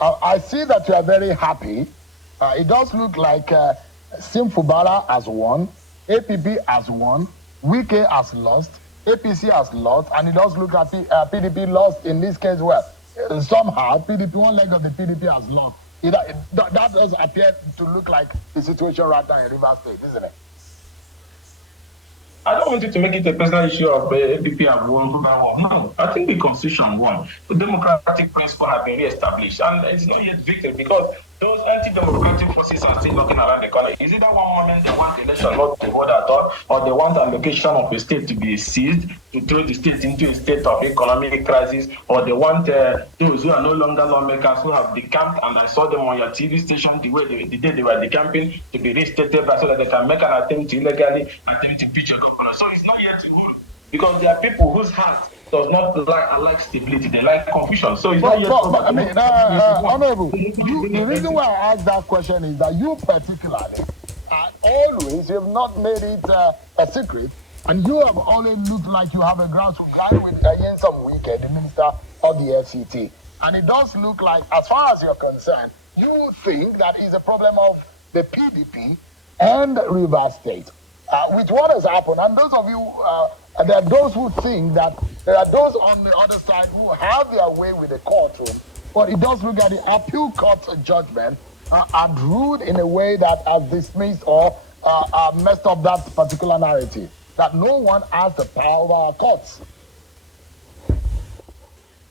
I see that you are very happy. It does look like Simfubara has won, APP has won, Wike has lost, APC has lost, and it does look like PDP lost in this case. Well, somehow PDP, one leg of the PDP has lost. That does appear to look like the situation right now in Rivers State, isn't it? I don't want you to make it a personal issue of APP have won, no, I think the constitution won. The democratic principle have been re-established, and it's not yet victory because those anti-democratic forces are still knocking around the corner. Is it that one moment they want the election not to hold at all, or they want allocation of a state to be seized, to throw the state into a state of economic crisis, or they want those who are no longer lawmakers who have decamped, and I saw them on your TV station the day they were decamping, to be restated so that they can make an attempt to illegally attempt to pitch a governor. So it's not yet ruled, because there are people whose heart does not like stability, they like confusion. So it's not yet but I mean, Honorable, the reason why I asked that question is that you particularly, always, you've not made it a secret, and you have always looked like you have a ground with Yensom Wike, the minister of the FCT. And it does look like, as far as you're concerned, you think that is a problem of the PDP and Rivers State. With what has happened, and those of you, there are those who think that there are those on the other side who have their way with the courtroom, but it does look at the appeal court's judgment are ruled in a way that has dismissed or messed up that particular narrative, that no one has the power over our courts.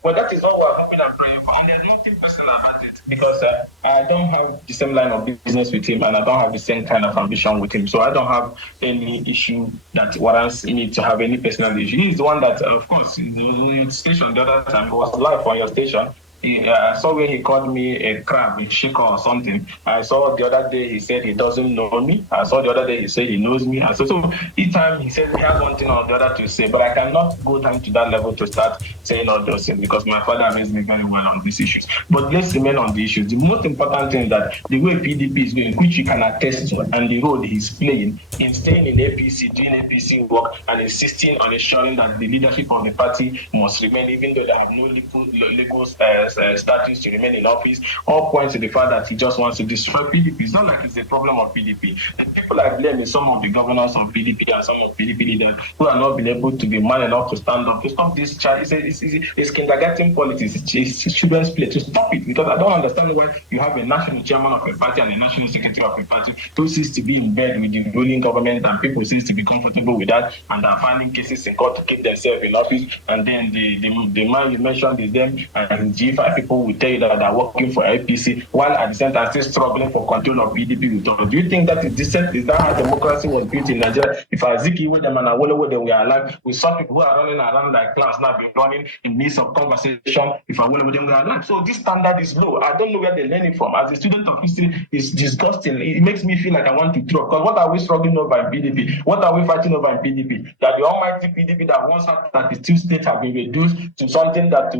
Well, that is what we're hoping and praying for. And there's nothing personal about it, because I don't have the same line of business with him, and I don't have the same kind of ambition with him. So I don't have any issue that warrants me to have any personal issue. He's the one that, of course, in the station the other time, was live on your station. I saw where he called me a crab, a shaker or something. I saw the other day he said he doesn't know me. I saw the other day he said he knows me. I said, so each time he said he has one thing or the other to say, but I cannot go down to that level to start saying all those things, because my father raised me very well on these issues. But let's remain on the issues. The most important thing is that the way PDP is going, which you can attest to, and the role he's playing in staying in APC, doing APC work, and insisting on ensuring that the leadership of the party must remain, even though they have no legal status to remain in office, all points to the fact that he just wants to destroy PDP. It's not like it's a problem of PDP. The people I blame is some of the governors of PDP and some of PDP leaders who have not been able to be man enough to stand up to stop this child. It's kindergarten politics. It's children's play. To stop it, because I don't understand why you have a national chairman of a party and a national secretary of a party who seems to be in bed with the ruling government, and people seem to be comfortable with that, and are finding cases in court to keep themselves in office. And then the man you mentioned is them, and G5 people will tell you that they're working for APC, while at the same time still struggling for control of PDP. Do you think that is decent? Is that how democracy was built in Nigeria? If Aziki with them and Awolowo they were alive, we saw people who are running around like clowns now be running in midst of conversation. If Awolowo them were alive, so this standard is low. I don't know where they learn it from. As a student of history, it's disgusting. It makes me feel like I want to throw. Because what are we struggling over in PDP? What are we fighting over in PDP? That the almighty PDP that once had 32 states have been reduced to something that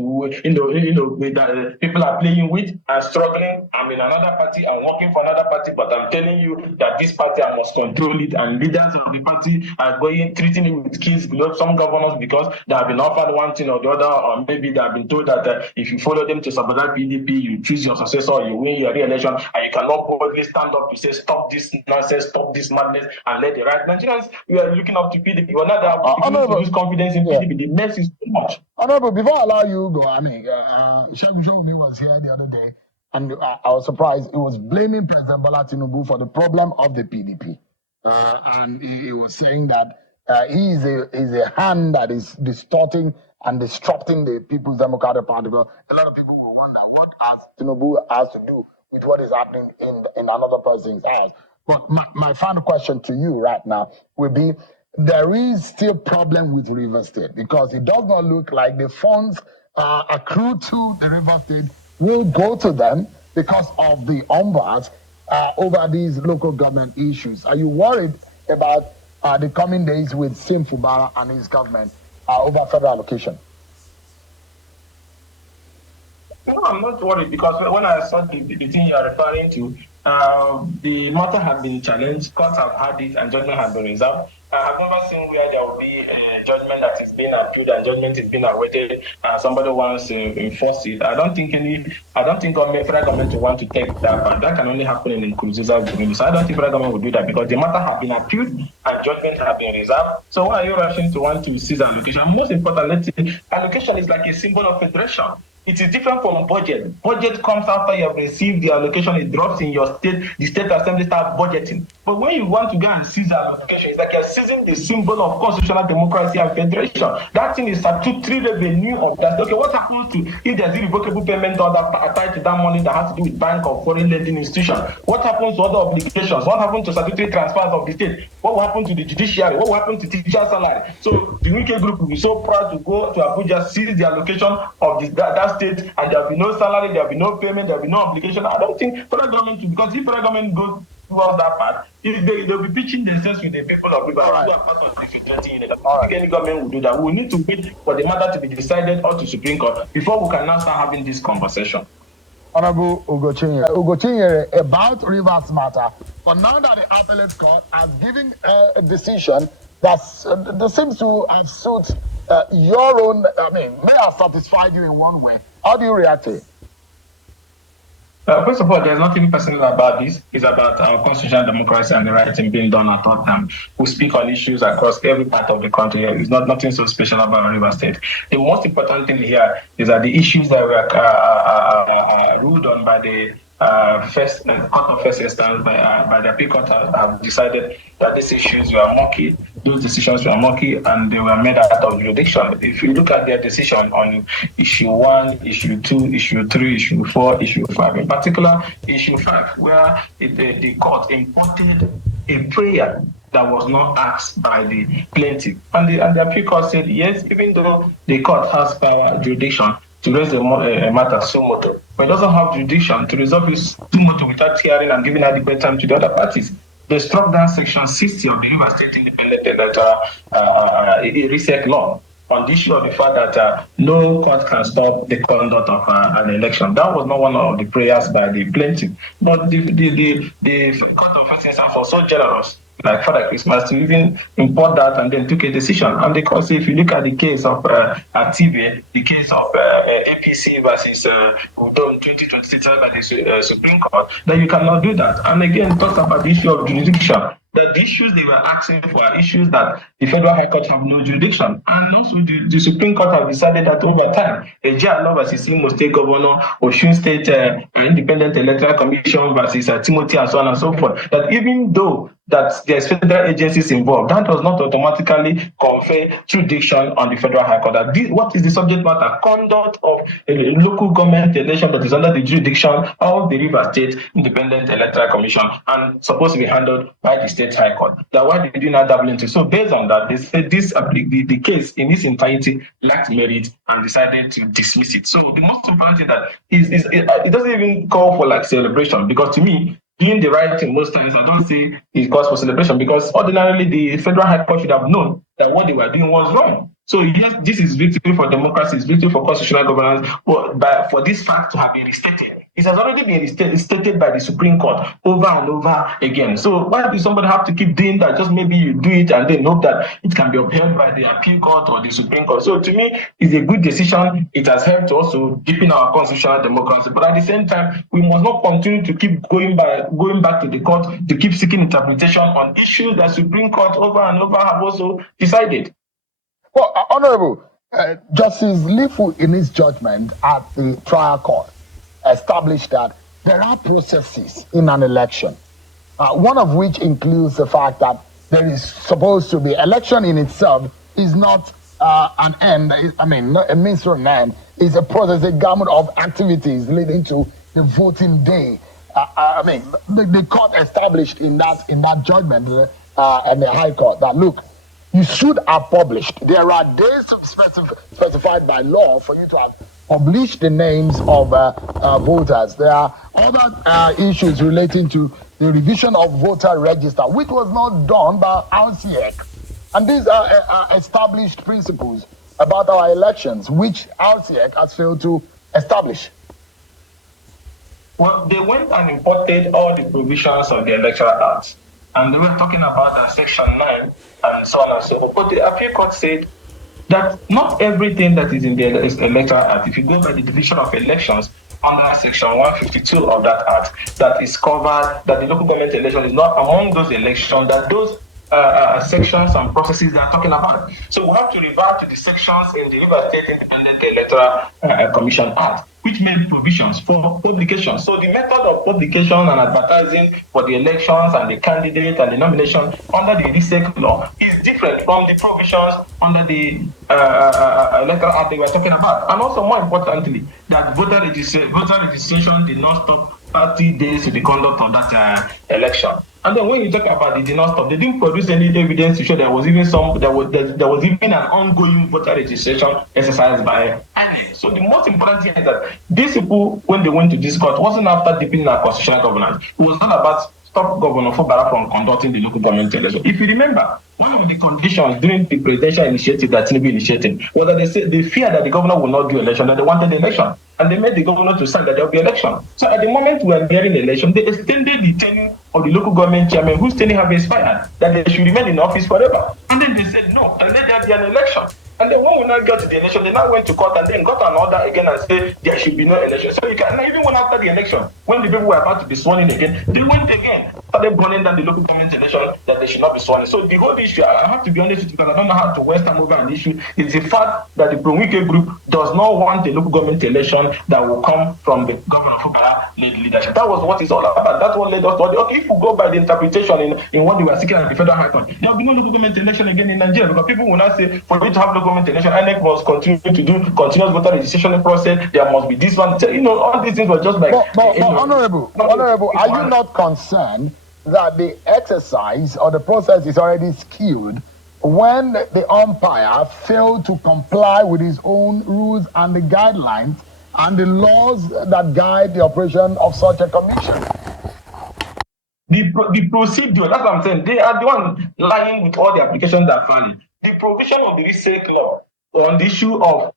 that people are playing with and struggling. I'm in another party, I'm working for another party, but I'm telling you that this party, I must control it, and leaders of the party are treating it with kids below some governors because they have been offered one thing or the other, or maybe they have been told that if you follow them to sabotage PDP, you choose your successor, or you win your re-election, and you cannot boldly stand up to say stop this nonsense, stop this madness, and let the right Nigerians, we are looking up to PDP. We're not that lose confidence in PDP. The mess is too much. Honorable, before I allow you to go, I mean, Shegun Showuni was here the other day, and I was surprised. He was blaming President Bola Tinubu for the problem of the PDP. And he was saying that he is a hand that is distorting and disrupting the People's Democratic Party. Because a lot of people will wonder what has Tinubu has to do with what is happening in another person's house. But my final question to you right now will be, there is still problem with River State, because it does not look like the funds accrued to the River State will go to them because of the ombuds over these local government issues. Are you worried about the coming days with Sim Fubara and his government over federal allocation? No, I'm not worried, because when I saw the thing you are referring to, the matter has been challenged, courts have had it, and judgment has been reserved. I've never seen where there will be a judgment that is being appealed and judgment is being awaited, and somebody wants to enforce it, I don't think federal government will want to take that part. That can only happen in inclusive community. So I don't think federal government will do that because the matter has been appealed and judgment has been reserved. So why are you rushing to want to seize allocation? And most importantly, allocation is like a symbol of federation. It is different from budget. Budget comes after you have received the allocation, it drops in your state, the state assembly starts budgeting. But when you want to go and seize allocation, it's like you're seizing the symbol of constitutional democracy and federation. That thing is statutory revenue of that. Okay, what happens to if there's irrevocable payment order tied to that money that has to do with bank or foreign lending institution? What happens to other obligations? What happens to statutory transfers of the state? What will happen to the judiciary? What will happen to teacher salary? So the Wike group will be so proud to go to Abuja, seize the allocation of that state, and there will be no salary, there will be no payment, there will be no obligation. I don't think federal government, because if federal government goes towards that part, they'll be pitching themselves with the people of Rivers. Right. I think any government will do that. We need to wait for the matter to be decided or to Supreme Court before we can now start having this conversation. Honorable Ugochinyere, about Rivers matter, but now that the Appellate Court has given a decision that seems to have suited your own, may have satisfied you in one way. How do you react to it? First of all, there's nothing personal about this. It's about our constitutional democracy and the right thing being done at all times. We speak on issues across every part of the country. It's nothing so special about River State. The most important thing here is that the issues that were ruled on by the first court of first instance by the Appeal Court have decided that these issues were murky. Those decisions were murky and they were made out of jurisdiction. If you look at their decision on issue 1, issue 2, issue 3, issue 4, issue 5, in particular issue 5, where the court imported a prayer that was not asked by the plaintiff. And the Appeal Court said, yes, even though the court has power jurisdiction to raise the matter suo motu, but it doesn't have jurisdiction to resolve it suo motu without hearing and giving adequate time to the other parties. They struck down Section 60 of the River State Independent Reset Law on the issue of the fact that no court can stop the conduct of an election. That was not one of the prayers by the plaintiff. But the court of first instance was so generous, like Father Christmas, to even import that and then took a decision. And because if you look at the case of TV, the case of APC versus Udom 2023 by the Supreme Court, that you cannot do that. And again, it talks about the issue of jurisdiction. The issues they were asking for are issues that the Federal High Court have no jurisdiction. And also the Supreme Court have decided that over time, Ejia versus Imo State Governor, Osun State Independent Electoral Commission versus Timothy and so on and so forth, that even though that there's federal agencies involved, that does not automatically confer jurisdiction on the Federal High Court. What is the subject matter? Conduct of a local government election that is under the jurisdiction of the River State Independent Electoral Commission and supposed to be handled by the State High Court. That why did you not dabble into? So based on that, they said the case in its entirety lacked merit and decided to dismiss it. So the most important thing that it doesn't even call for like celebration, because to me, doing the right thing most times, I don't see it calls for celebration, because ordinarily the Federal High Court should have known that what they were doing was wrong. So yes, this is victory for democracy, it's victory for constitutional governance, but for this fact to have been restated, it has already been restated by the Supreme Court over and over again. So why do somebody have to keep doing that? Just maybe you do it and then hope that it can be upheld by the Appeal Court or the Supreme Court. So to me, it's a good decision. It has helped to also deepen our constitutional democracy. But at the same time, we must not continue to keep going back to the court to keep seeking interpretation on issues that Supreme Court over and over have also decided. Well, Honorable, Justice Lifu, in his judgment at the trial court, established that there are processes in an election, one of which includes the fact that there is supposed to be election in itself is not an end, not a means to an end, is a process, a gamut of activities leading to the voting day. The court established in that judgment and the High Court that, look, you should have published. There are days specified by law for you to have published the names of voters. There are other issues relating to the revision of voter register, which was not done by RCEC. And these are established principles about our elections, which RCEC has failed to establish. Well, they went and imported all the provisions of the Electoral Act. And they were talking about Section 9 and so on and so forth. But the Appeal Court said that not everything that is in the Electoral Act, if you go by the Division of Elections, under Section 152 of that Act, that is covered, that the local government election is not among those elections, that those sections and processes they are talking about. So we have to revert to the sections in the River State Independent Electoral Commission Act, which made provisions for publication. So the method of publication and advertising for the elections and the candidate and the nomination under the RISEC law is different from the provisions under the Electoral Act they were talking about. And also, more importantly, that voter registration did not stop 30 days to the conduct of that election. And then when you talk about it did not stop, they didn't produce any evidence to show there was even an ongoing voter registration exercise by INEC. So the most important thing is that these people, when they went to this court, wasn't after deepening our constitutional governance. It was not about stop Governor Fubara from conducting the local government election. If you remember, one of the conditions during the presidential initiative that Tinubu initiated was that they feared that the governor would not do election, that they wanted the election. And they made the governor to sign that there will be election. So at the moment we are nearing election, they extended the tenure of the local government chairman whose tenure have expired, that they should remain in office forever. And then they said no, and let there be an election. And then when we now got to the election, they now went to court and then got an order again and said there should be no election. So you can even when after the election, when the people were about to be sworn in again, they went again, started burning down the local government election that they should not be sworn in. So the whole issue, I have to be honest with you, because I don't know how to waste time over an issue, is the fact that the Pro-Wike group does not want a local government election that will come from the Governor Fubara leadership. That was what it's all about. That's what led us to okay, if we go by the interpretation in what they were seeking at the federal high court, there will be no local government election again in Nigeria, because people will not say for you to have local government election, INEC must continue to do continuous voter registration process. There must be this one. You know, all these things were just like. But honorable, are you not concerned that the exercise or the process is already skewed when the umpire failed to comply with his own rules and the guidelines and the laws that guide the operation of such a commission? The procedure, that's what I'm saying. They are the one lying with all the applications that are valid. The provision of the RISEC law on the issue of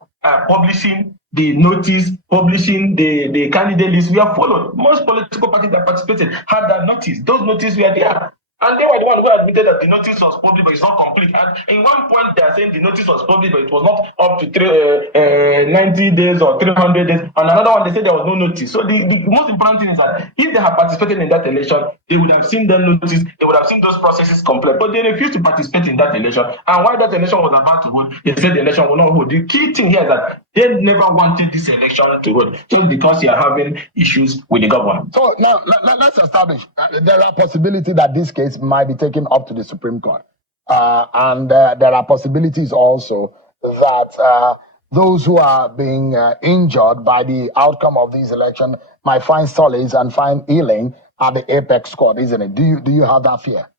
publishing the notice, publishing the candidate list, we have followed. Most political parties that participated had that notice. Those notices were there. And they were the one who admitted that the notice was public, but it's not complete. And in one point, they are saying the notice was public, but it was not up to 90 days or 300 days. And another one, they said there was no notice. So the most important thing is that if they had participated in that election, they would have seen the notice, they would have seen those processes complete. But they refused to participate in that election. And while that election was about to hold, they said the election will not hold. The key thing here is that they never wanted this election to hold, just because they are having issues with the government. So now let's establish there are possibilities that this case might be taken up to the Supreme Court. And there are possibilities also that those who are being injured by the outcome of these elections might find solace and find healing at the apex court, isn't it? Do you have that fear?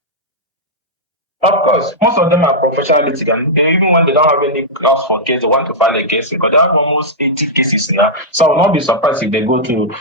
Of course, most of them are professional litigants. Even when they don't have any cause for case, they want to file a case because they have almost 80 cases now. So I will not be surprised if they go to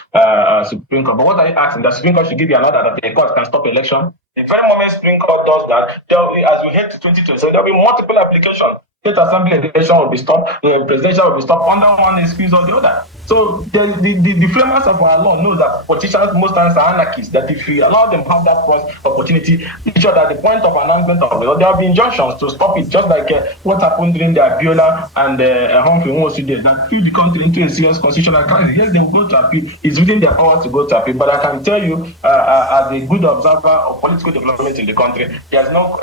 Supreme Court. But what are you asking? The Supreme Court should give you an order that the court can stop election? The very moment Supreme Court does that, as we head to 2027, there will be multiple applications. State assembly election will be stopped, presidential will be stopped under one excuse or the other. So the framers of our law know that politicians most times are anarchists, that if we allow them have that first opportunity, each other at the point of announcement of the law, there will be injunctions to stop it, just like what happened during the Abiola and Humphrey Nwosu days, that if the country into a serious constitutional crisis, yes, they will go to appeal. It's within their power to go to appeal. But I can tell you, as a good observer of political development in the country, there's no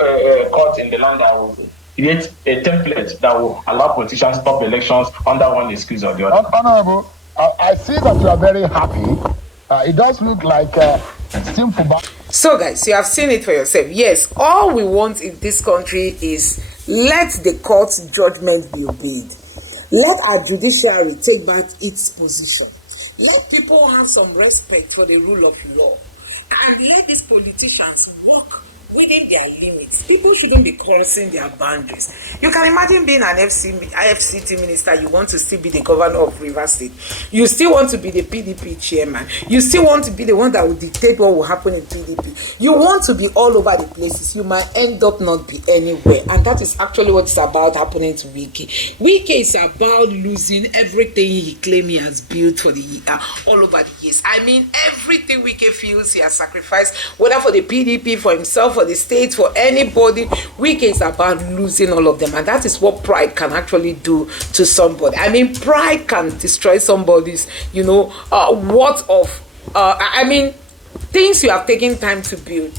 court in the land that will create a template that will allow politicians to stop elections under one excuse or the other. Honorable, I see that you are very happy. It does look like simple. So guys, you have seen it for yourself. Yes, all we want in this country is let the court's judgment be obeyed. Let our judiciary take back its position. Let people have some respect for the rule of law. And let these politicians work within their limits. People shouldn't be crossing their boundaries. You can imagine being an IFCT minister, you want to still be the governor of Rivers State. You still want to be the PDP chairman. You still want to be the one that will dictate what will happen in PDP. You want to be all over the places. You might end up not be anywhere. And that is actually what is about happening to Wike. Wike is about losing everything he claimed he has built for the all over the years. I mean, everything Wike feels he has sacrificed, whether for the PDP, for himself, for the state, for anybody. Wike is about losing all of them, and that is what pride can actually do to somebody. I mean, pride can destroy somebody's, worth of, things you have taken time to build.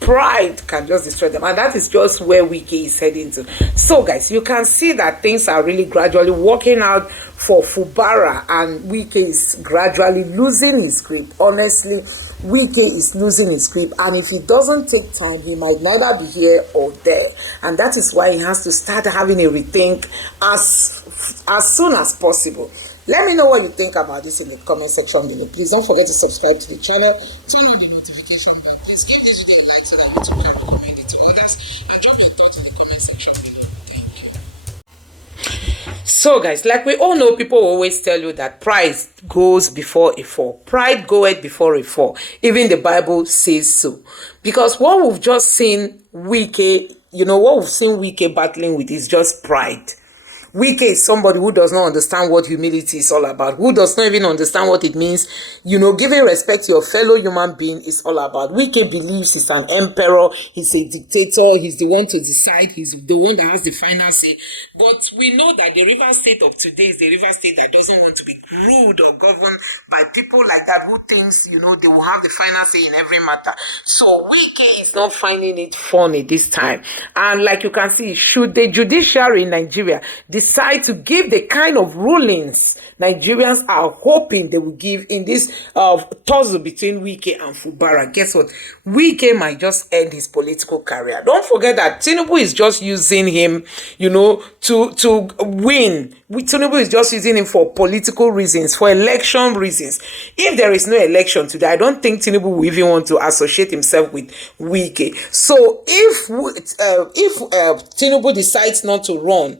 Pride can just destroy them, and that is just where Wike is heading to. So guys, you can see that things are really gradually working out for Fubara, and Wike is gradually losing his grip. Honestly, Wike is losing his grip, and if he doesn't take time, he might neither be here or there, and that is why he has to start having a rethink as soon as possible. Let me know what you think about this in the comment section below. Please don't forget to subscribe to the channel, turn on the notification bell. Please give this video a like so that YouTube can recommend it to others, and drop your thoughts in the comment section below. Thank you. So guys, like we all know, people always tell you that pride goes before a fall. Pride goeth before a fall. Even the Bible says so. Because what we've just seen Wike, battling with is just pride. Wike is somebody who does not understand what humility is all about, who does not even understand what it means. Giving respect to your fellow human being is all about. Wike believes he's an emperor, he's a dictator, he's the one to decide, he's the one that has the final say. But we know that the river state of today is the river state that doesn't want to be ruled or governed by people like that who thinks, they will have the final say in every matter. So Wike is not finding it funny this time. And like you can see, should the judiciary in Nigeria decide to give the kind of rulings Nigerians are hoping they will give in this tussle between Wike and Fubara, guess what? Wike might just end his political career. Don't forget that Tinubu is just using him, to win. Tinubu is just using him for political reasons, for election reasons. If there is no election today, I don't think Tinubu will even want to associate himself with Wike. So if Tinubu decides not to run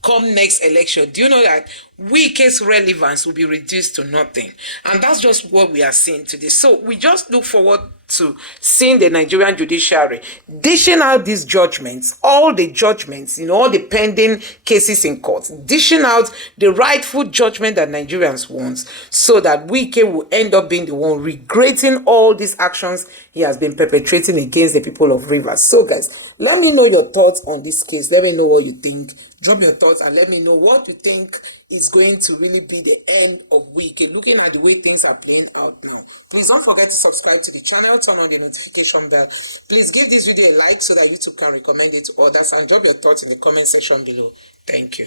come next election, do you know that Wike's relevance will be reduced to nothing? And that's just what we are seeing today. So we just look forward to seeing the Nigerian judiciary dishing out these judgments, all the judgments, all the pending cases in court, dishing out the rightful judgment that Nigerians want, so that Wike will end up being the one regretting all these actions he has been perpetrating against the people of Rivers. So guys, let me know your thoughts on this case. Let me know what you think. Drop your thoughts and let me know what you think is going to really be the end of Wike, looking at the way things are playing out now. Please don't forget to subscribe to the channel, turn on the notification bell. Please give this video a like so that YouTube can recommend it to others, and drop your thoughts in the comment section below. Thank you.